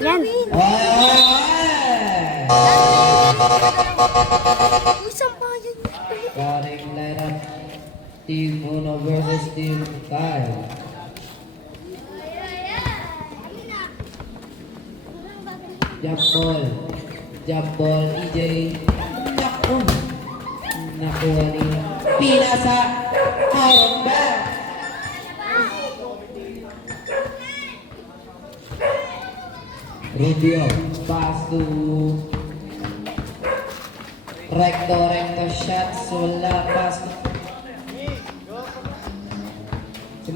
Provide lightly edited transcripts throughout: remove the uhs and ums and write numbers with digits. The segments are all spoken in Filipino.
Yan. Isang bayan. Starting lineup. Team Uno versus Team Kyle. Jump ball. Jump ball. EJ. Naku. Nakuha ni Pinasa. Out back. Rubio. Pass to Recto shots. Wala. Pass to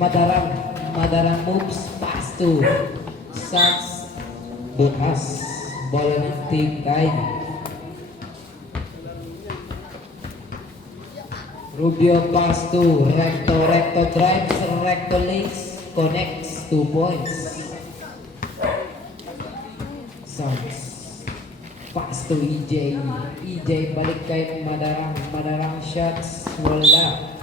Madarang moves. Pass to Suns. Bukas. Bola ng Team Kyle. Rubio pass to Recto drives, Recto links, connects, 2 points. Suns. Pass to EJ. EJ balik kay Madarang shots, wala.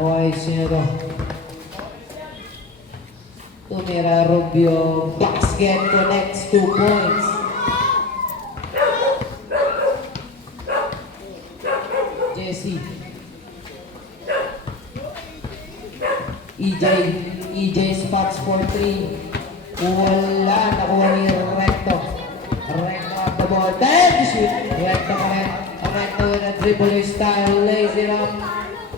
Okay, sino to? Tumira Rubio. Basket connects, 2 points. Jesse. EJ spots for 3. Wala. Nakuha ni Recto. Recto up the ball. Then shoot. Recto pa rin. Recto with a dribbler style. Lays it up.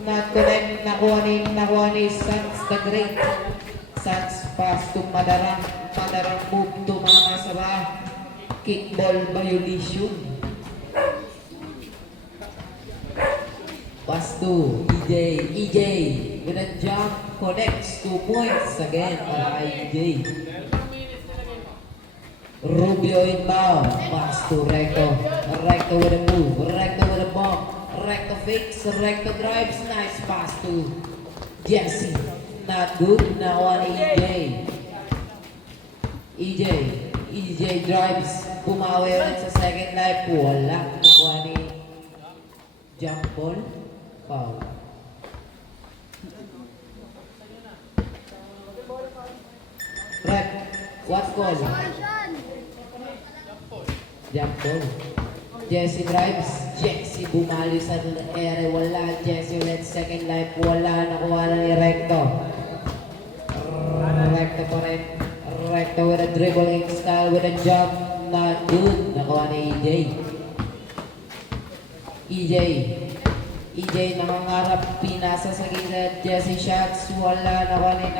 Not connect. Nakuha ni Suns the Great. Suns pass to Madarang move to Mama Sabah. Kickball violation. Pass to EJ with a jump connects, 2 points again para EJ. Rubio inbound. Pass to Recto with a move. Recto with a bomb. Recto fakes, Recto drives, nice pass to Jesse. Not good, nakuha ni EJ drives, pumawi ulit sa second life, wala. Nakuha ni jump ball, foul. Rep, what call? Jump ball. Jesse drives. Jesse bumali sa ere. Wala. Jesse ulit. Second life. Wala. Nakuha na ni Recto. Recto pa rin. Recto with a dribbling style with a jump. Not good. Nakuha ni EJ nangangarap. Pinasa sa gilid. Jesse shots. Wala. Nakuha ni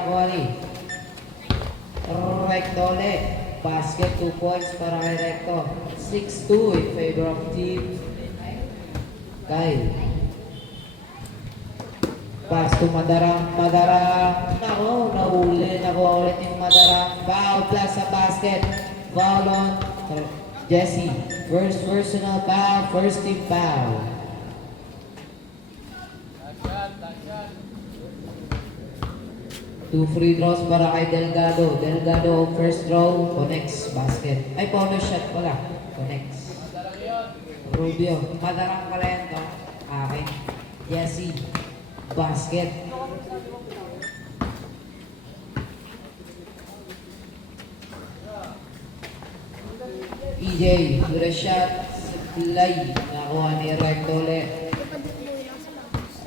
Recto ulit. Basket, 2 points para kay Recto. 6-2 in favor of Team Kyle. Pass to Madarang. Nako, nahuli. Nakuha ulit yung Madarang. Foul plus sa basket. Foul on Jesse. First personal foul. First team foul. Two free throws para kay Delgado. Delgado first throw, connects, basket. Ay, polo shot pala. Connects. Rubio. Madarang pala yan to. Akin. Jesse. Basket. EJ with a shot. Play. Nakuha ni Recto ulit.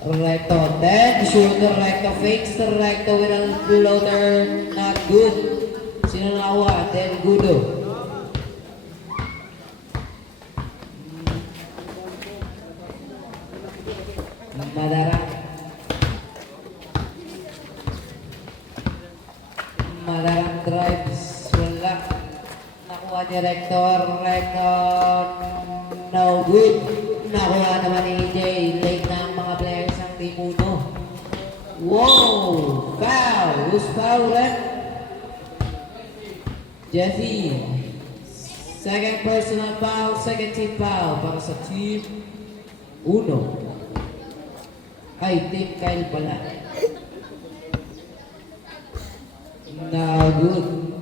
Recto, then shooter, Recto fakes the Recto with a floater, not good. Sino nakuha? Delgado. Madarang drives, wala. Nakuha ni Recto, no good. Nakuha naman ni EJ, late na ang mga players ng Team Uno. Wow! Foul! Who's foul, ref? Jesse. Second personal foul, second team foul para sa Team Uno. Ay, Team Kyle pala. No good.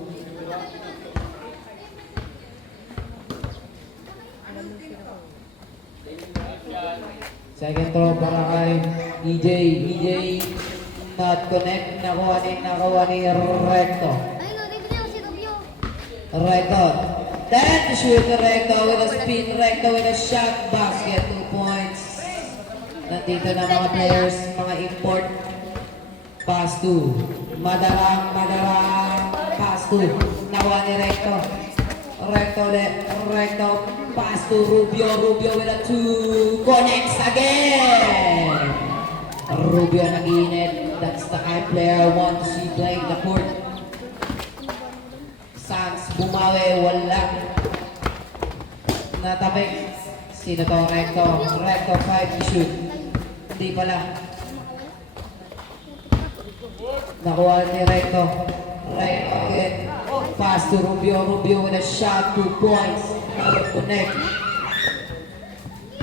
Second throw para kay EJ. EJ not connect. Nakuha ni Recto. Ay, no, Rubio, si Rubio. Recto. Then to shoot Recto with a spin. Recto with a shot basket. 2 points. Nandito na mga players, mga import. Pass to. Madarang. Pass to. Nakuha ni Recto. Recto. Pass to Rubio. Rubio with a 2. Connects again. Rubio nag-init. That's the kind of player I want to see playing the court. Sans bumawi, wala. Natabik. Sino to? Recto. Recto 5 to shoot. Hindi pala. Nakuha ni Recto. Recto again. Pass to Rubio. Rubio with a shot. 2 points. Connect.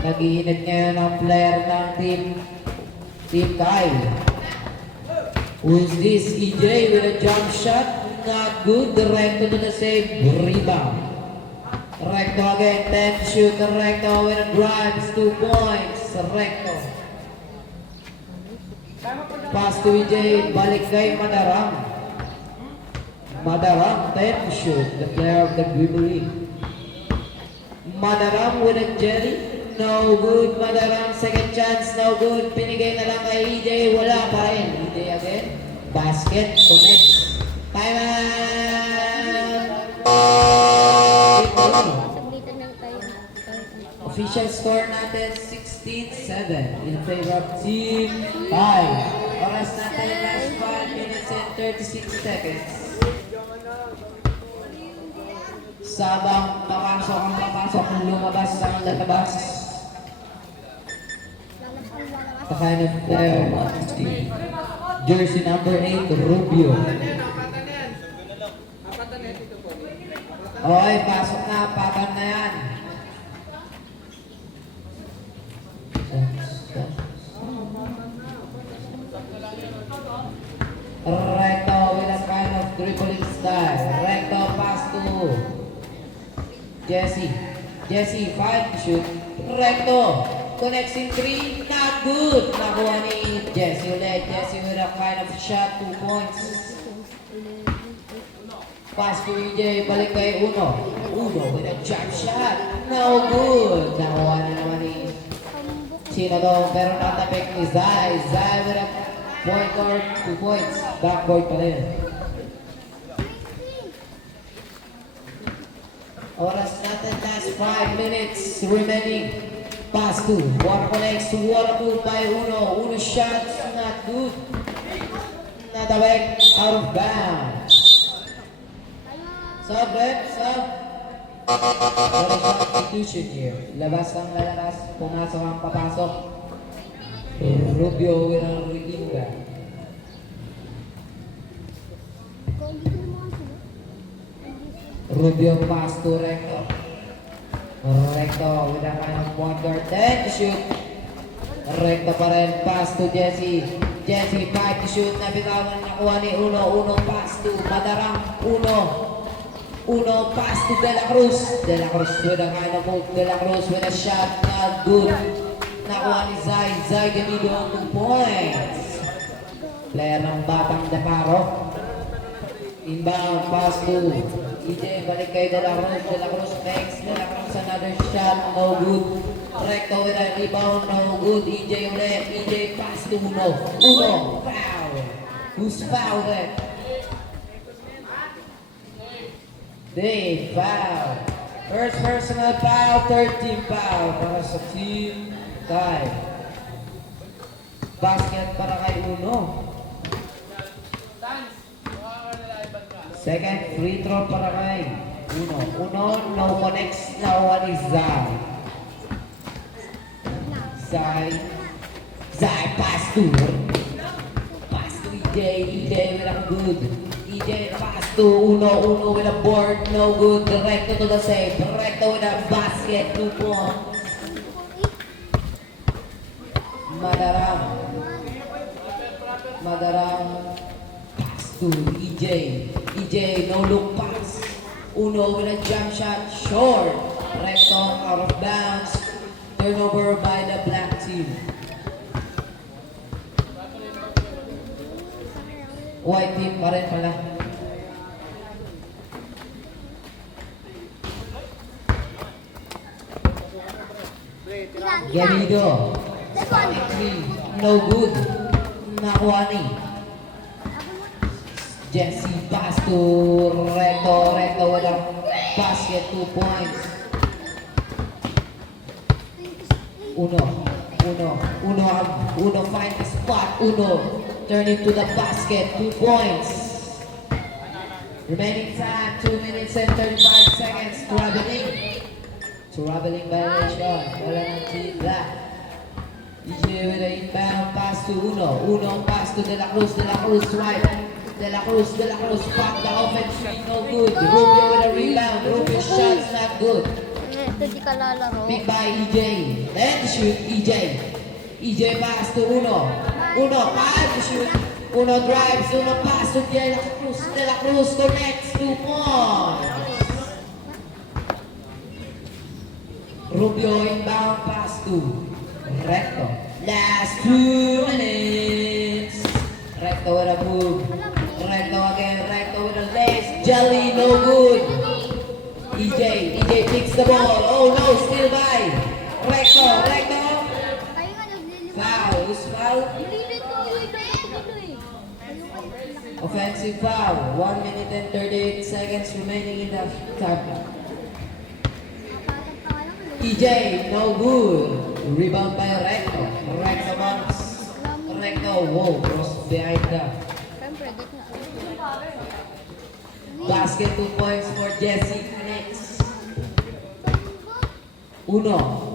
Nag-iinit ngayon ang player ng Team Kyle. Who's this? EJ with a jump shot. Not good. The Recto to the save. Rebound. Recto again. 10 shoot. The Recto with a drive. 2 points. Recto. Pass to EJ. Balik kay Madarang. Madarang. 10 shoot. The player of the Greenery. Madarang with a jelly. No good. Madarang second chance. No good. Pinigay na lang kay EJ. Wala pa rin. EJ again. Basket. Connects. Time out. Saglitan lang tayo. Official score natin 16-7 in favor of Team 5. Oras natin last 5 minutes and 36 seconds. Sabang papasok kung lumabas ang lalabas. The kind of player jersey number 8, Rubio. Okay, pasok na, papan na yan. Recto with a kind of dribbling style. Recto pass to Jesse. Jesse 5 to shoot. Recto connects in 3. Not good. Nakuha ni Jesse ulit. Jesse with a kind of shot. 2 points. Pass to EJ. Balik kay Uno. Uno with a jump shot. No good. Nakuha na naman ni sino to? Pero natapik ni Zai. Zai with a point guard. 2 points. Backboard pa rin. Oras natin last 5 minutes remaining. Pass to. Water connects. Water move by Uno. Uno shots. Not good. Natawag. Out of bounds. Sub, Red. Sub. What a substitution here. Labas ang lalabas. Pumasok ang papasok. Rubio with a Rikinga. Rubio pass to Recto. Recto with a kind of point guard. Then to shoot. Recto pa rin. Pass to Jesse. Jesse 5 to shoot. Nabitawan. Nakuha ni Uno. Uno pass to Madarang. Uno pass to De La Cruz. De La Cruz with a kind of move. De La Cruz with a shot. Not good. Nakuha ni Zay. Zay Gamido ang 2 points. Player ng Batang Deparo. Inbound pass to EJ, balik kay De La Cruz. De La Cruz makes. De La Cruz another shot. No good. Recto with a rebound. No good. EJ ulit. EJ pass to Uno. Uno. Foul. Who's foul there? Dave. Foul. First personal foul. 13 foul para sa team 5. Basket para kay Uno. Second free throw para kay Uno. Uno, no connects. Nakuha ni Zay. Zay pass to EJ. EJ with a good. EJ pass to Uno. Uno with a board. No good. Recto to the save. Recto with a basket. 2 points. Madarang pass to EJ. EJ, no look pass. Uno with a jump shot, short. Recto, out of bounds. Turnover by the black team. White team pa rin pala. Gamido. Spotting three. No good. Nakuha ni. Jesse pass to Recto. Recto walang basket. 2 points. Uno find the spot. Turn into the basket. 2 points. Remaining time 2 minutes and 35 seconds. Traveling violation. Wala ng team black. DJ with an inbound pass to Uno pass to De La Cruz. De La Cruz right. De La Cruz. Pop the offense. No good. Rubio with a rebound. Rubio's shot's not good. Ito di ka lalaro. Pick by EJ. Then shoot EJ. EJ pass to Uno pass to shoot. Uno drives. Uno pass to De La Cruz. De La Cruz connects 2 points. Rubio inbound pass to Recto. Last 2 minutes. Recto with a move. Recto again. Recto with a lace. Jelly no good. EJ picks the ball. Oh no, still by Recto. Kayo nga naglilipat. Foul. Lilit ko, eh. Offensive foul. 1 minute and 38 seconds remaining in the time. Napatag pa lang. EJ, no good. Rebound by Recto. Recto bounce. Recto, whoa, cross behind the Siyempre, dit nga. basket. 2 points for Jesse. Next. Uno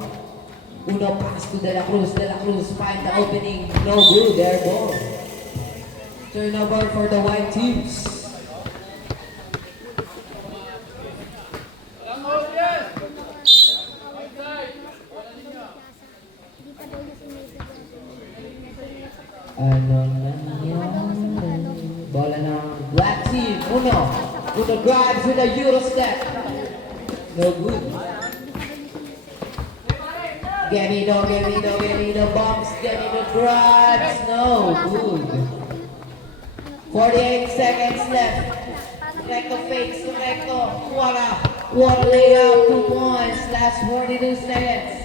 pass to De La Cruz. De La Cruz find the opening. No good. Air ball. Turnover for the white teams. Hindi pa daw niya sinisigaw. Ano na yan? Bola ng black team. Uno drives with a Euro step. No good. Gamido bumps. Gamido drives. No good. 48 seconds left. Recto fakes to Recto. What a layup. 2 points. Last 42 seconds.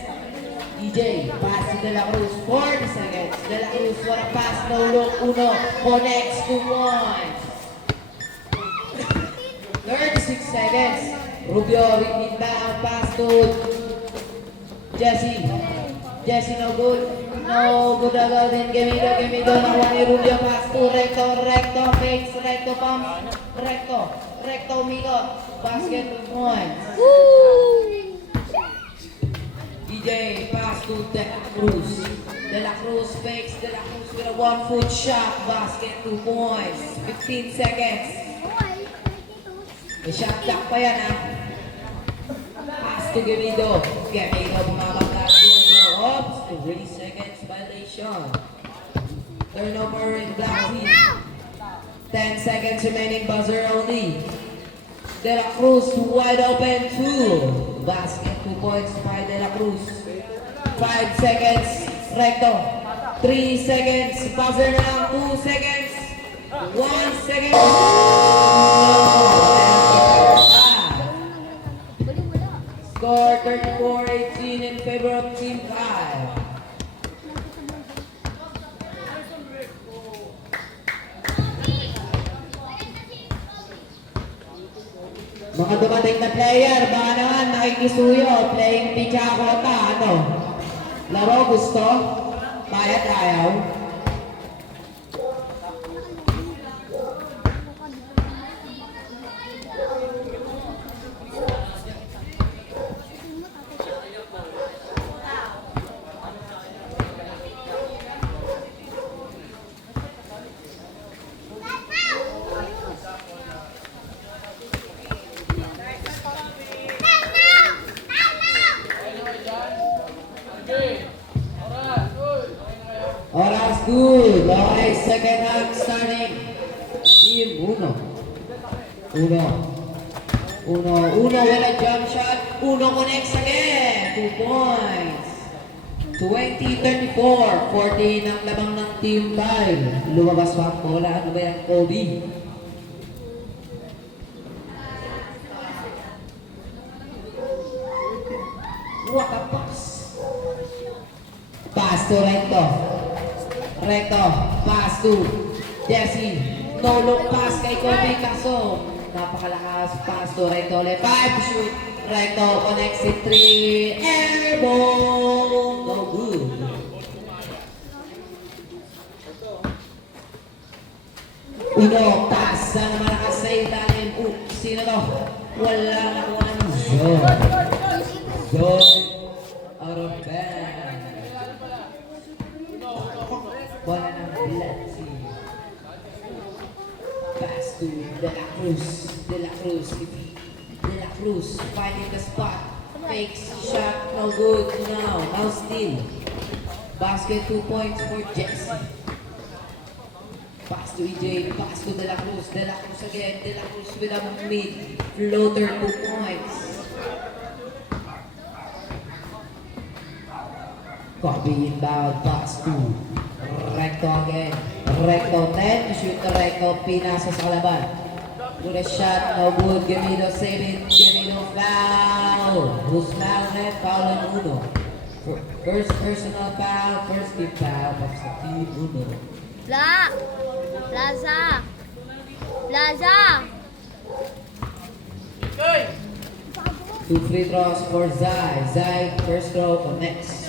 EJ, pass to De La Cruz, 40 seconds. De La Cruz, what a pass, no look. Uno connects 2 points. 36 seconds. Rubio, inbound pass to Jesse. Jesse, no good. No good again. Then Gamido. Nakuha ni Rubio, pass to Recto fakes, Recto pumps. Recto, Migo. Basket 2 points. DJ pass to De La Cruz. De La Cruz fakes. De La Cruz with a 1-foot shot. Basket 2 points. 15 seconds. Okay. May shot clock pa yan ha. Pass to Gamido. Bumabangga. Gamido. Oops. 3 seconds violation. Turnover in black team. 10 seconds remaining. Buzzer only. De La Cruz wide open 2. Basket 2 points by De La Cruz. 5 seconds. Recto. 3 seconds. Buzzer now. 2 seconds. 1 second. Score 34-18 in favor of Team 5. Mga dumating na player, baka naman nakikisuyo, playing pichakota, ano? Laro gusto? Bayad ayaw? Oras good. Okay, second half starting. Team 1. Uno with a jump shot. Uno connects again. 2 points. 20-34. 14 ang labang ng Team 5. Lumabas pa ang bola. Ano ba yan, Kobe? What a pass. Pass to Recto. Recto. Pass to Jesse. No look pass kay Kobe kaso napakalakas. Pass to Recto ulit. 5 shoot. Recto connects in 3. Airball. No good. Uno. Pass. Sana malakas sa ilalim. Sino to? Wala nakuha ng zone. Zone. Out of bounds. Bola ng Blatty. Pass to De La Cruz. De La Cruz. De La Cruz finding the spot. Fakes shot. No good. Now steal. Basket 2 points for Jesse. Pass to EJ. Pass to De La Cruz. De La Cruz again. De La Cruz with a mid floater 2 points. Kobe inbound, pass to Recto again. Recto 10, shoot the Recto, pinasa sa kalaban. Good a shot, no good. Gamido save it. Gamido foul. Who's foul net? Foul on Uno. First personal foul, first team foul. Tapos sa team Uno. Plaza. Plaza. 2 free throws for Zai. Zai, first throw connects.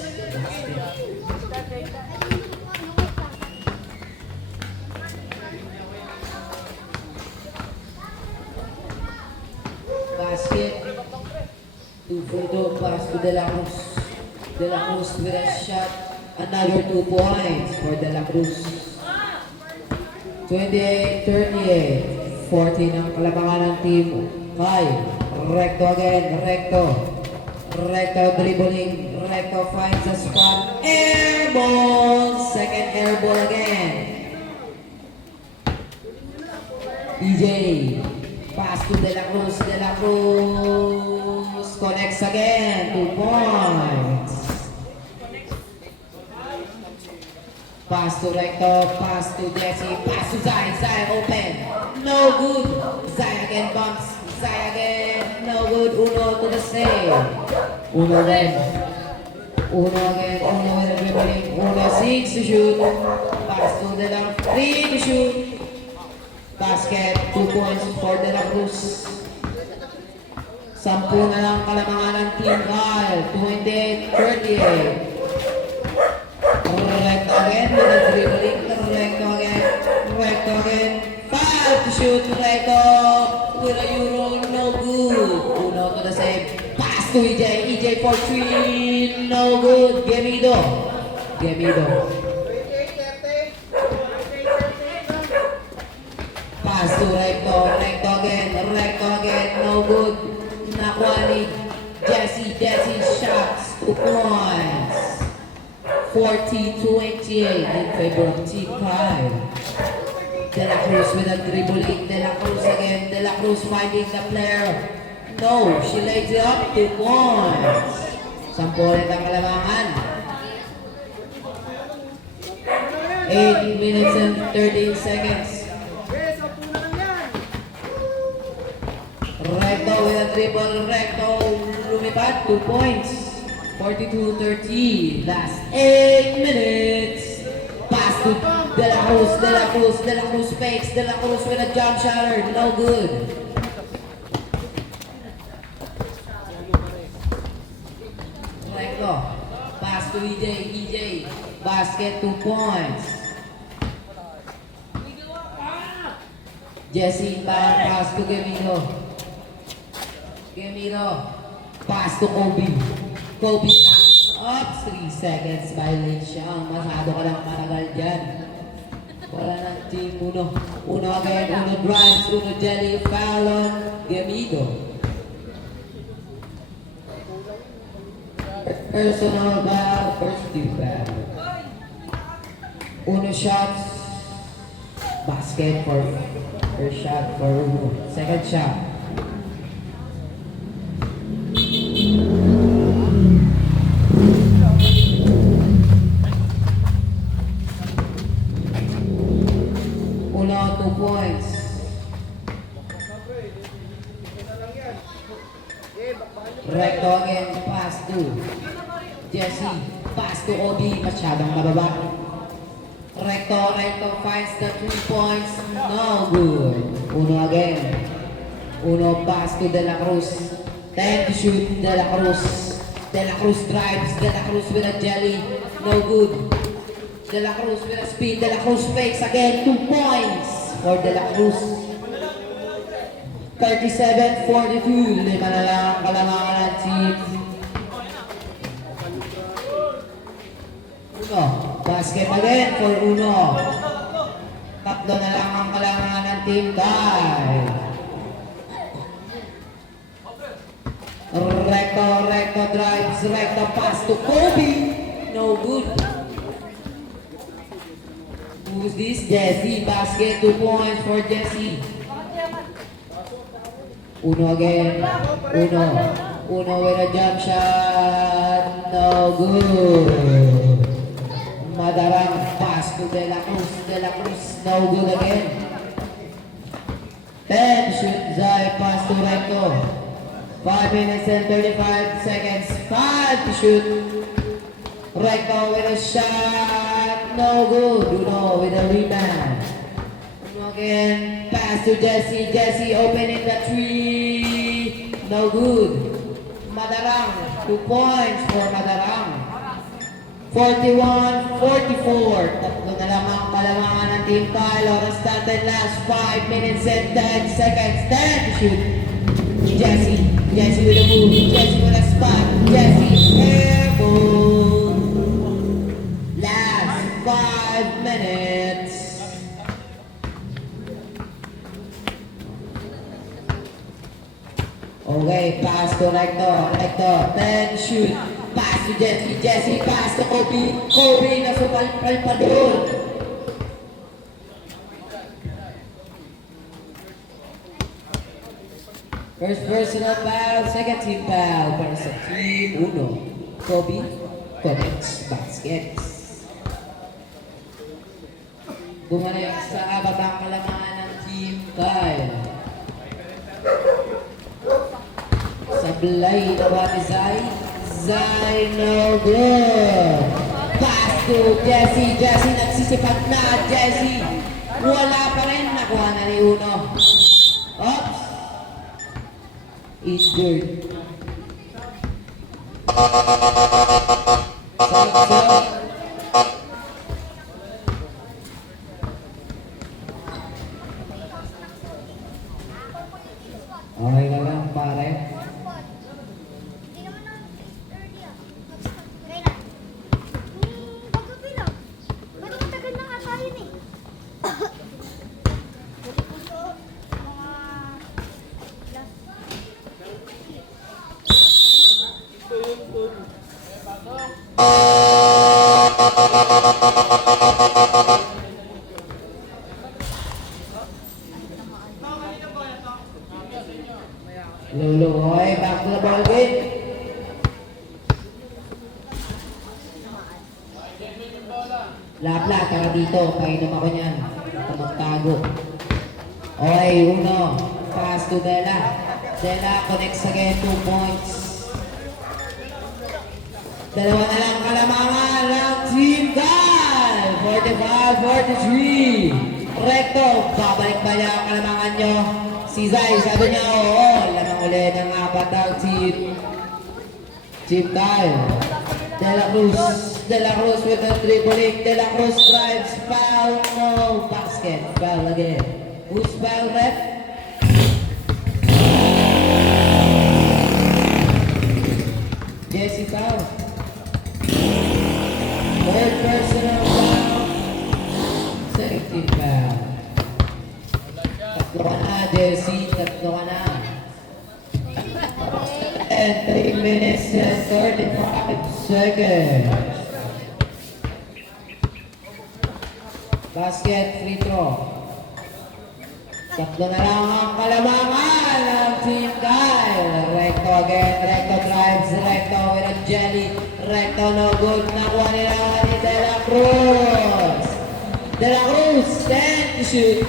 Basket. 2 free throw pass to De La Cruz. De La Cruz with a shot. Another 2 points for De La Cruz. 28-38. 14 ang kalabangan ng team 5. Recto again. Recto. Recto dribbling. Recto finds a spot. Air ball. Second air ball again. EJ. Pass to De La Cruz. De La Cruz connects again. 2 points. Pass to Recto. Pass to Jesse. Pass to Zai. Zai open. No good. Zai again bumps. Zai again. No good. Uno to the save. Uno again. Uno again. Uno with the dribbling. Uno 6 to shoot. Pass to De La 3 to shoot. Basket. 2 points for De La Cruz. 10 na lang kalamangan ng Team Kyle. 28-38. Recto again with the dribbling. Recto again. Recto again. 5 to shoot. Recto with a euro. No good. Uno to the save. Pass to EJ. EJ for 3. No good. Gemido. Gemido. Pass to Recto. Recto again. Recto again. No good. Nakuha ni Jesse. Jesse shots. 2 points. 40-28 in favor of Team 5. De La Cruz with a dribbling. De La Cruz again. De La Cruz finding the player. No, she lays it up. 2 points. 10 ulit ang kalamangan. 8 minutes and 13 seconds. Recto with a dribble. Recto lumipad. 2 points. 42-30. Last 8 minutes. Pass to De La Cruz. De La Cruz. De La Cruz fakes. De La Cruz with a jump shot. No good. Recto. Pass to EJ. EJ. Basket 2 points. Jesse pass to Gemido. Gemido. Pass to Kobe. Kobe. Up 3 seconds violation. Masyado ka lang matagal dyan. Wala ng team. Uno. Uno again. Uno drives. Uno jelly. Foul on Gemido. Personal foul. First team foul. Uno shots. Basket for first shot for Uno. Second shot. Jesse, pass to Obi, masyadong mababa. Recto finds the 3 points, no good. Uno again. Uno pass to De La Cruz. 10 to shoot, De La Cruz. De La Cruz drives, De La Cruz with a jelly, no good. De La Cruz with a speed, De La Cruz fakes again, 2 points for De La Cruz. 37-42, lima na lang ang kalamangan ng team. Uno, basket again for Uno. Tatlo na lang ang kalamangan ng team Kyle. Recto drives, recto pass to Kobe. No good. Who's this? Jesse. Basket, 2 points for Jesse. Uno again. Uno with a jump shot. No good. Madarang pass to De La Cruz. De La Cruz, no good again. 10 shoot, Zay pass to Recto. 5 minutes and 35 seconds. 5 to shoot. Recto with a shot. No good. Uno with a rebound. Uno again. Pass to Jesse. Jesse opening the 3. No good. Madarang. 2 points for Madarang. 41-44. Tatlo na lang ang kalamangan ng Team Kyle. Oras natin last 5 minutes and 10 seconds. 10 to shoot. Jesse with a move, Jesse with a spot, Jesse airborne. Last 5 minutes. Okay, pass to Recto, 10 shoot, pass to Jesse pass to Kobe nasupalpal pa doon. First personal foul, second team foul para sa Team Uno. Kobe connects baskets. Bumalik sa batang kalamangan ng Team Kyle. Sablay nawa ni Zay. Zay no good. Pass to Jesse. Jesse nagsisipat na. Jesse wala pa rin. Nakuha na ni Uno. Oops. Injured. Okay ka lang pare. Hindi naman ako early ah. Kailan? Paggabi lang. Ba't matagal na nga tayo eh? Lolo, okay, back to the ball game. Lahat-lahat, tara dito. Painom ako niyan. Magtago. Okay, Uno. Pass to Dela. Dela connects again, 2 points. Dalawa na lang kalamangan ng Team Gal. 45-43. Recto, babalik ba niya ang kalamangan nyo? Si Zay, sabi niya, oo, lamang ulit ng apat ang Team Gal. De La Cruz with the dribbling. De La Cruz drives, foul, no, basket, foul again. Who's foul, ref? Jesse foul. Third personal foul. Second foul. Tatlo ka na, Jesse. Tatlo ka na. And 3 minutes and 35 seconds. Basket, free throw. Tatlo na lang ang kalamangan ng Team Kyle. Recto again, recto drives, recto with a jelly. Recto no good, nakuha nila ni De La Cruz. De La Cruz, 10 to shoot.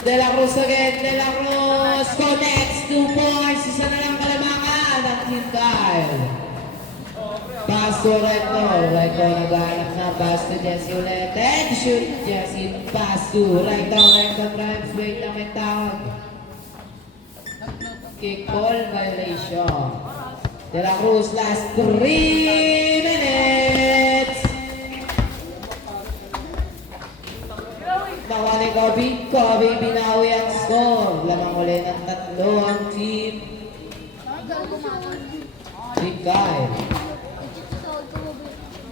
De La Cruz again, De La Cruz connects, 2 points. Isa na lang kalamangan ng Team Kyle. Pass to Recto. Recto naghahanap na. Pass to Jesse ulit. And shoot. Jesse pass to Recto. Recto drives. Wait lang may tawag. Kick ball violation. De La Cruz last 3 minutes. Nakuha ni Kobe. Kobe binawi ang score. Lamang uli ng 3 ang team. Big guy.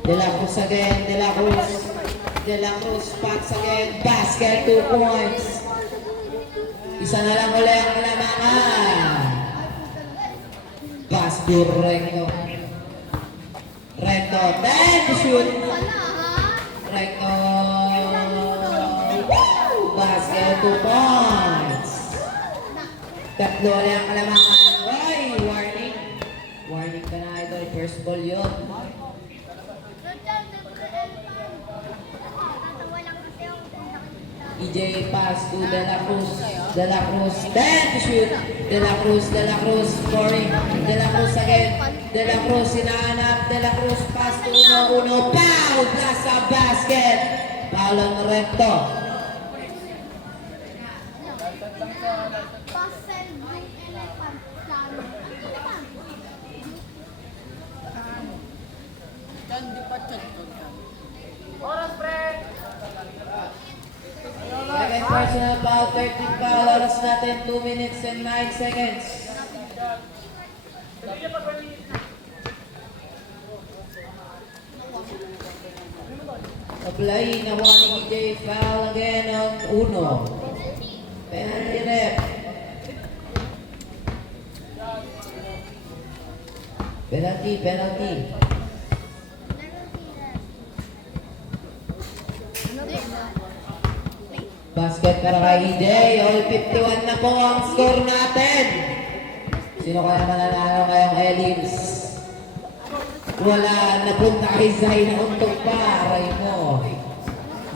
De La Cruz again. De La Cruz. De La Cruz spots again. Basket 2 points. Isa na lang uli ang lamangan. Pass to Recto. Recto. Then to shoot. Recto. Basket 2 points. Tatlo uli ang lamangan. Oy, warning. Warning ka na idol. First ball yun. EJ pass to De La Cruz. De La Cruz. Then to shoot. De La Cruz. De La Cruz scoring. De La Cruz again. De La Cruz hinahanap. De La Cruz pass to Uno. Foul! Plus sa basket. Foul ang Recto. Second personal foul, 13 foul. Oras natin 2 minutes and 9 seconds. Apply na one EJ foul again on Uno. Penalty rep. Penalty. Basket para kay EJ. All 51 na po ang score natin. Sino kaya mananalo ngayong Elims? Wala, napunta kay Zay na untog pa. Aray mo.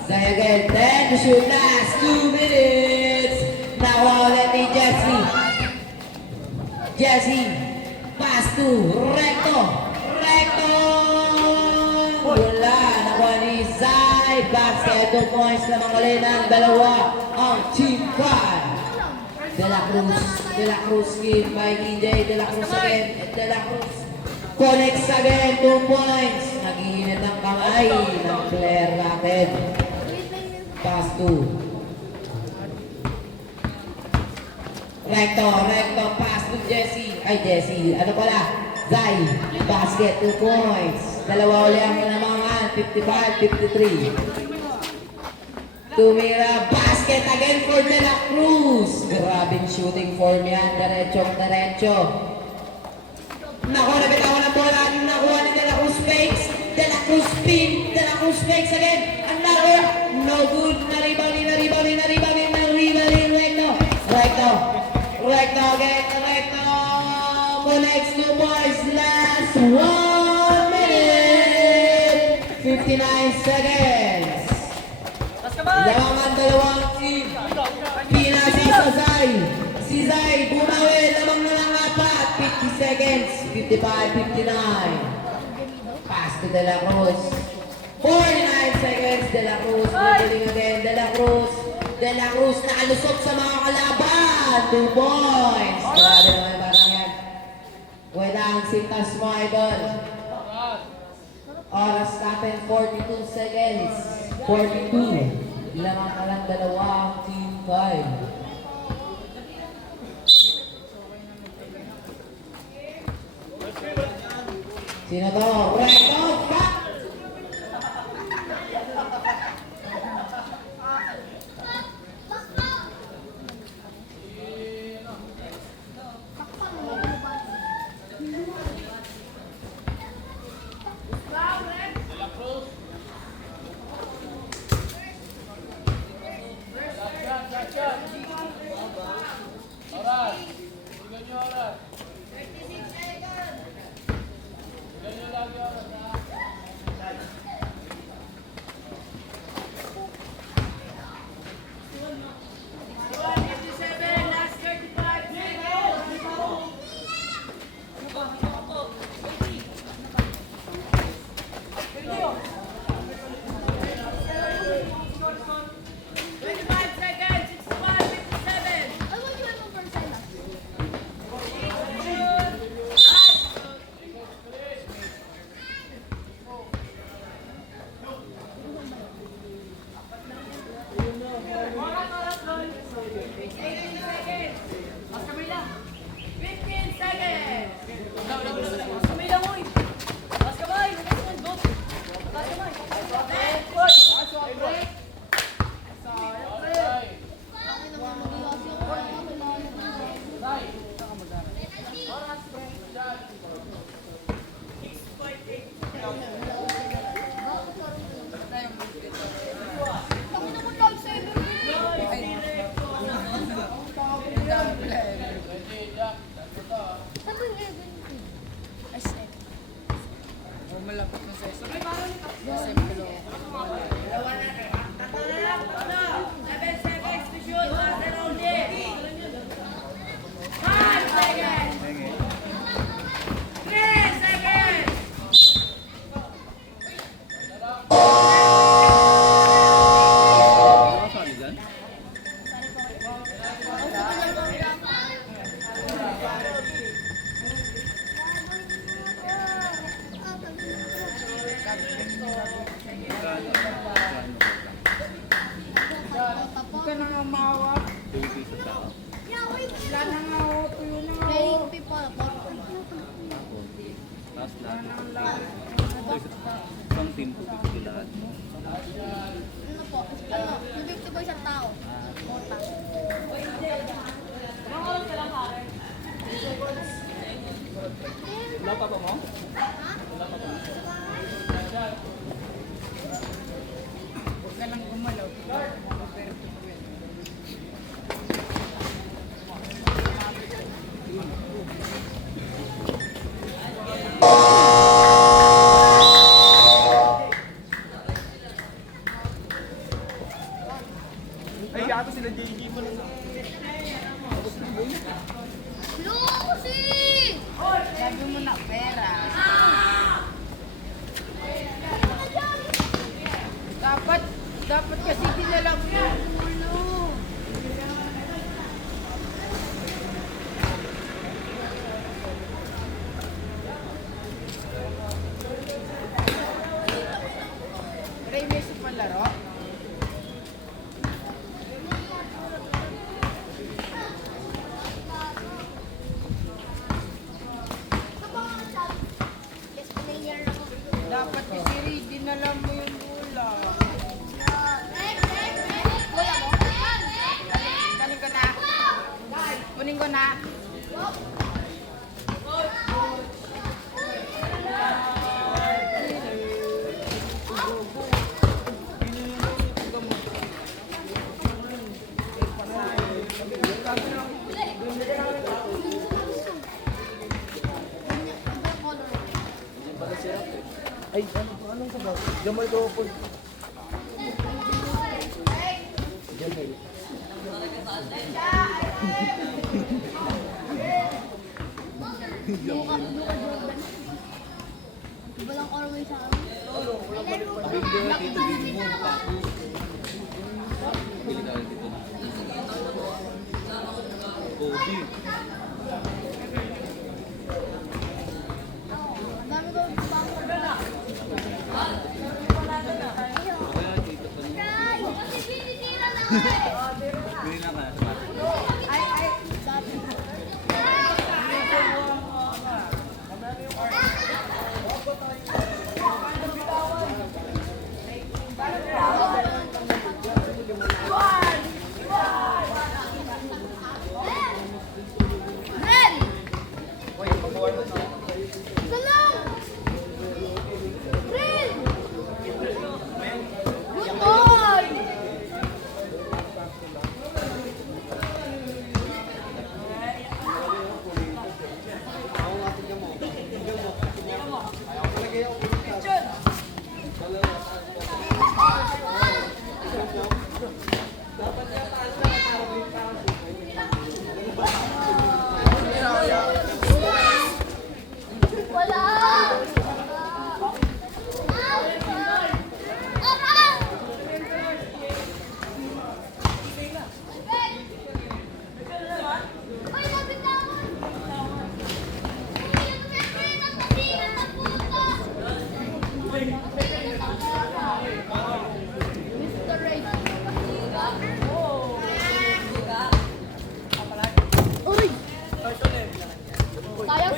Zay again. Then to shoot last 2 minutes. Nakuha ulit ni Jesse. Jesse. Pass to Recto. Recto. Wala. Nakuha ni Zay. Basket 2 points lamang ulit ng dalawa. Ang team 5. De La Cruz. De La Cruz give by EJ. De La Cruz again. De La Cruz. Connects again, 2 points. Naghihinit ang kamay ng player natin. Pass to Recto, pass to Jesse. Ay, Jesse, ano pala? Zay, basket, 2 points. Dalawa uli ang lamangan, 55-53. Tumira, basket again for De La Cruz. Grabing shooting form yan, diretso. Nakuha na bitawan ang bola. Nakuha ni De La Cruz fakes. De La Cruz spin. De La Cruz fakes again. Another. No good. Naribali. Recto again. Recto. Connects 2 points. Last 1 minute. 59 seconds. Lamangan dalawang team. Pinasi sa Zay. Si Zay bumawi. Lamang na lang apat. 50 seconds. 55-59. Pass to De La Cruz. 49 seconds. De La Cruz. Moving again. De La Cruz. De La Cruz nakalusot sa mga kalaban. 2 points. Grabe naman parang yan. Wala ang sintas mo, idol. Oras natin 42 seconds. 42. Lamang ka lang dalawa ang team 5. Sino to? Recto! Ganyan lang yun. malapit na sa SM. SM Kilo. Huwag ka nang umawa. Wala na nga ako. Tuyo na nga ako. Tapos lahat. Isang team po lahat. Ano po? Ano? Yung 50 po isang tao. Kota. Wala pa ba mo? Huwag ka nang gumalaw. Ay, yata sila JJ mo lang. Lucy! Sabi mo na pera. Dapat kasi dinala mo yung ulo. Ray, may isa pang laro? Yes, player ako. Dapat kasi Ray, dinala mo yung bola. Wala mo? Kunin ko na. Kunin ko na. Ay, anong sabaw? Jamal ko po. Jamal. Luka Jordan. Walang Orwell sa akin. Kobe. Ang dami ko bangko. Kaya dito pa niya. Guys, kasi binitira na ako eh. Bili na ka. Dati. Ren! Salam! Ren! Good boy! Wala! Uy, lapit na ako! Uy, yung referee na patira na puta! Mr. Ray. Uy! Kaya ko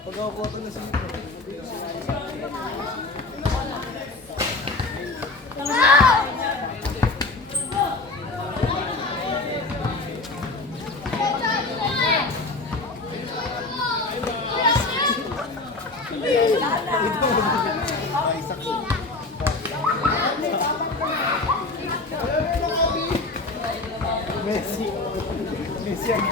Pag ako ko na sino. Messi. Messi ang